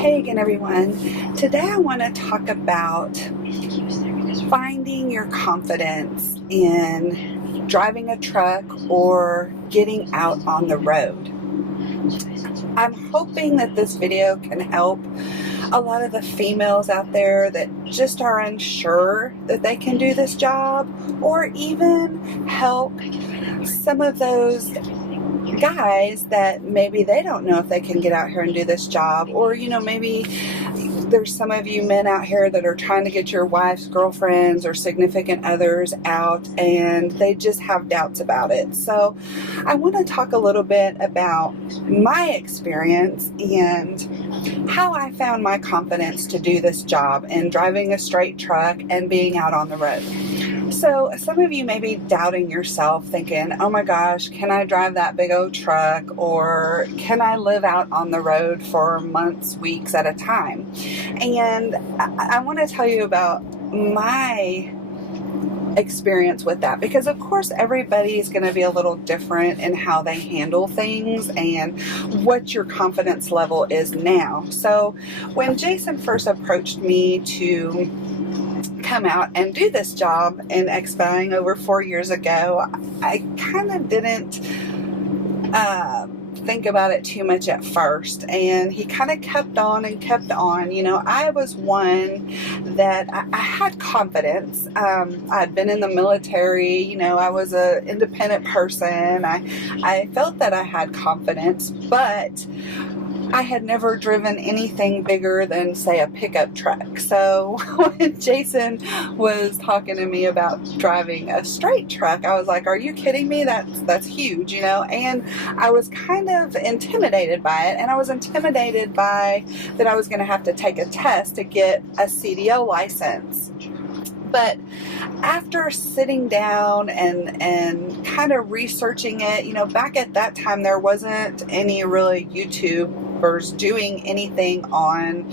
Hey again, everyone. Today I want to talk about finding your confidence in driving a truck or getting out on the road. I'm hoping that this video can help a lot of the females out there that just are unsure that they can do this job, or even help some of those guys that maybe they don't know if they can get out here and do this job, or maybe there's some of you men out here that are trying to get your wife's girlfriends or significant others out and they just have doubts about it. So I want to talk a little bit about my experience and how I found my confidence to do this job in driving a straight truck and being out on the road. So some of you may be doubting yourself, thinking, oh my gosh, can I drive that big old truck, or can I live out on the road for months, weeks at a time? And I want to tell you about my experience with that, because of course everybody is going to be a little different in how they handle things and what your confidence level is now. So when Jason first approached me to come out and do this job in Expediting over 4 years ago, I kind of didn't think about it too much at first, and he kind of kept on and kept on. I was one that I had confidence. I'd been in the military, I was an independent person. I felt that I had confidence, but I had never driven anything bigger than, say, a pickup truck. So when Jason was talking to me about driving a straight truck, I was like, are you kidding me? That's huge, and I was kind of intimidated by it. And I was intimidated by that I was going to have to take a test to get a CDL license. But after sitting down and kind of researching it, back at that time, there wasn't any really YouTubers doing anything on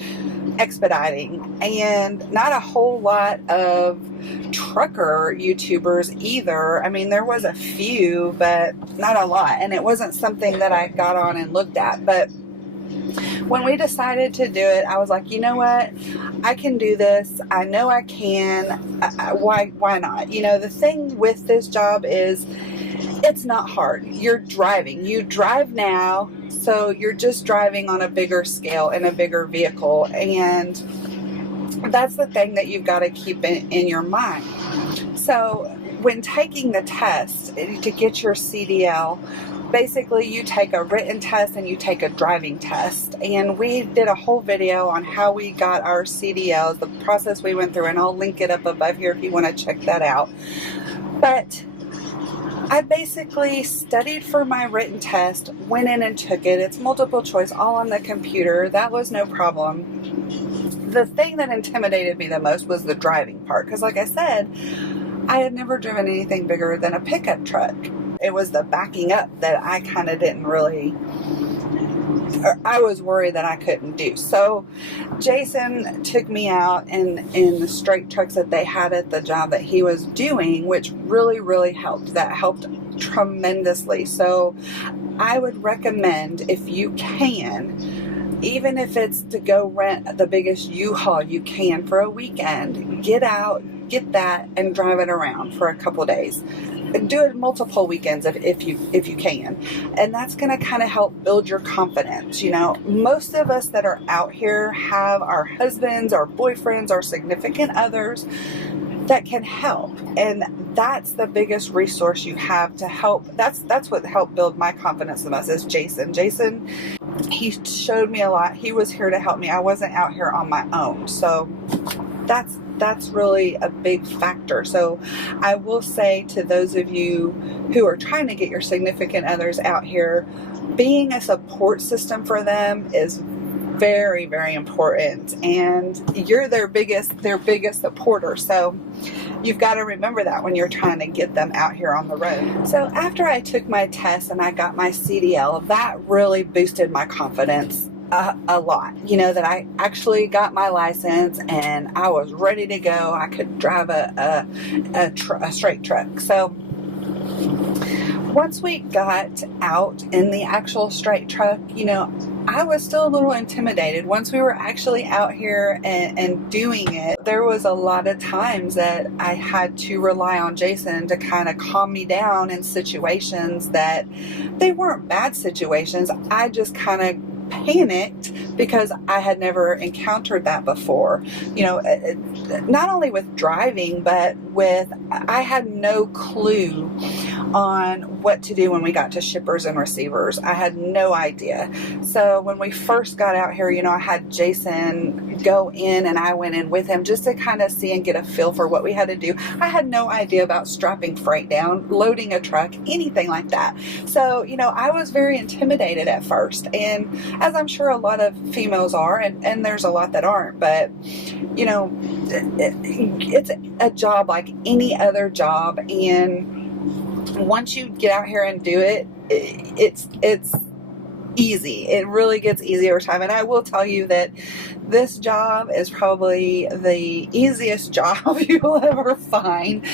expediting, and not a whole lot of trucker YouTubers either. I mean, there was a few, but not a lot. And it wasn't something that I got on and looked at. But when we decided to do it, I was like, you know what? I can do this. I know I can. Why not? The thing with this job is it's not hard. You're driving. You drive now, so you're just driving on a bigger scale in a bigger vehicle. And that's the thing that you've got to keep in your mind. So when taking the test to get your CDL, basically you take a written test and you take a driving test. And we did a whole video on how we got our CDLs, the process we went through, and I'll link it up above here if you want to check that out. But I basically studied for my written test, went in and took it. It's multiple choice, all on the computer. That was no problem. The thing that intimidated me the most was the driving part, because like I said, I had never driven anything bigger than a pickup truck. It was the backing up that I kind of didn't really, I was worried that I couldn't do. So Jason took me out in the straight trucks that they had at the job that he was doing, which really, really helped. That helped tremendously. So I would recommend, if you can, even if it's to go rent the biggest U-Haul you can for a weekend, get out, get that, and drive it around for a couple days. Do it multiple weekends if you can, and that's going to kind of help build your confidence. Most of us that are out here have our husbands, our boyfriends, our significant others that can help, and that's the biggest resource you have to help. That's what helped build my confidence the most, is Jason. Jason, he showed me a lot. He was here to help me. I wasn't out here on my own, so that's really a big factor. So I will say to those of you who are trying to get your significant others out here, being a support system for them is very, very important, and you're their biggest supporter. So you've got to remember that when you're trying to get them out here on the road. So after I took my test and I got my CDL, that really boosted my confidence a lot, that I actually got my license and I was ready to go. I could drive a straight truck. So once we got out in the actual straight truck, I was still a little intimidated. Once we were actually out here and doing it, there was a lot of times that I had to rely on Jason to kind of calm me down in situations that they weren't bad situations. I just kind of panicked because I had never encountered that before. You know, not only with driving, but with, I had no clue on what to do when we got to shippers and receivers. I had no idea. So when we first got out here, you know, I had Jason go in and I went in with him just to kind of see and get a feel for what we had to do. I had no idea about strapping freight down, loading a truck, anything like that. So, you know, I was very intimidated at first, and as I'm sure a lot of females are, and there's a lot that aren't, but you know, it's a job like any other job, and once you get out here and do it, it's easy. It really gets easier over time. And I will tell you that this job is probably the easiest job you'll ever find.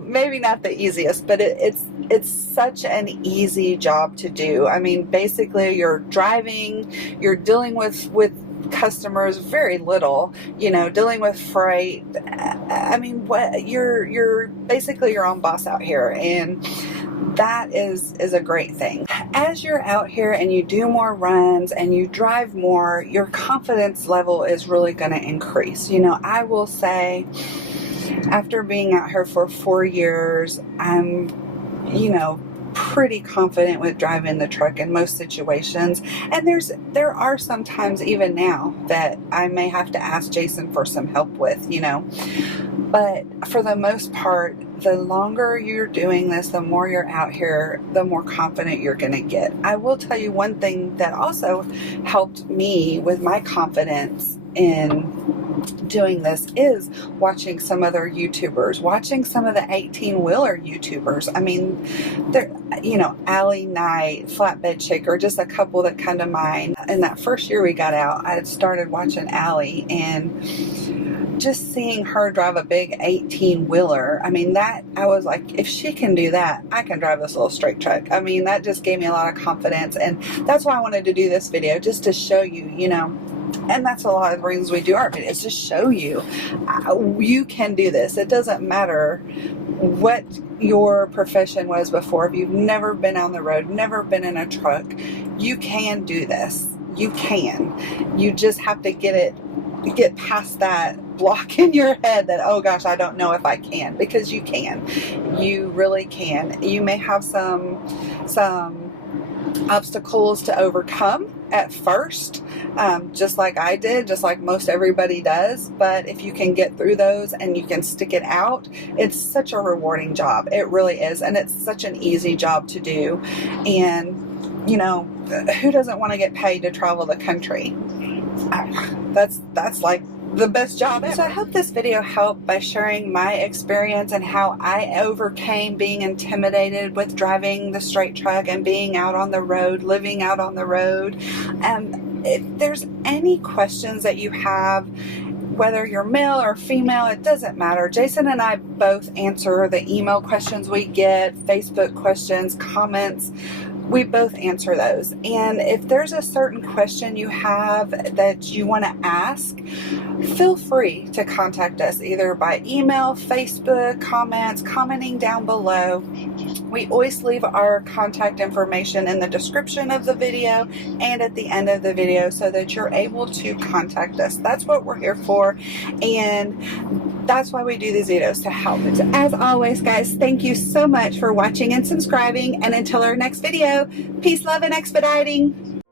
Maybe not the easiest, but it's such an easy job to do. I mean, basically you're driving, you're dealing with customers very little, you know, dealing with freight. I mean, what you're basically your own boss out here, and that is a great thing. As you're out here and you do more runs and you drive more, your confidence level is really going to increase. You know, I will say after being out here for 4 years, I'm, you know, pretty confident with driving the truck in most situations. And there are some times even now that I may have to ask Jason for some help with, you know. But for the most part, the longer you're doing this, the more you're out here, the more confident you're going to get. I will tell you one thing that also helped me with my confidence in doing this is watching some other YouTubers, watching some of the 18-wheeler YouTubers. I mean, they're, you know, Allie Knight, Flatbed Shaker, just a couple that come to mind. In that first year we got out, I had started watching Allie, and just seeing her drive a big 18-wheeler, I mean, that, I was like, if she can do that, I can drive this little straight truck. I mean, that just gave me a lot of confidence, and that's why I wanted to do this video, just to show you, you know, and that's a lot of the reasons we do our videos, to show you, you can do this. It doesn't matter what your profession was before. If you've never been on the road, never been in a truck, you can do this. You can. You just have to get past that block in your head that, oh gosh, I don't know if I can, because you can. You really can. You may have some obstacles to overcome at first, just like I did, just like most everybody does. But if you can get through those and you can stick it out, it's such a rewarding job. It really is. And it's such an easy job to do. And, you know, who doesn't want to get paid to travel the country? That's like the best job ever. So I hope this video helped by sharing my experience and how I overcame being intimidated with driving the straight truck and being out on the road, living out on the road. If there's any questions that you have, whether you're male or female, it doesn't matter. Jason and I both answer the email questions we get, Facebook questions, comments. We both answer those. And if there's a certain question you have that you want to ask, feel free to contact us either by email, Facebook, comments, commenting down below. We always leave our contact information in the description of the video and at the end of the video so that you're able to contact us. That's what we're here for, and that's why we do these videos, to help. As always, guys, thank you so much for watching and subscribing, and until our next video, peace, love, and expediting.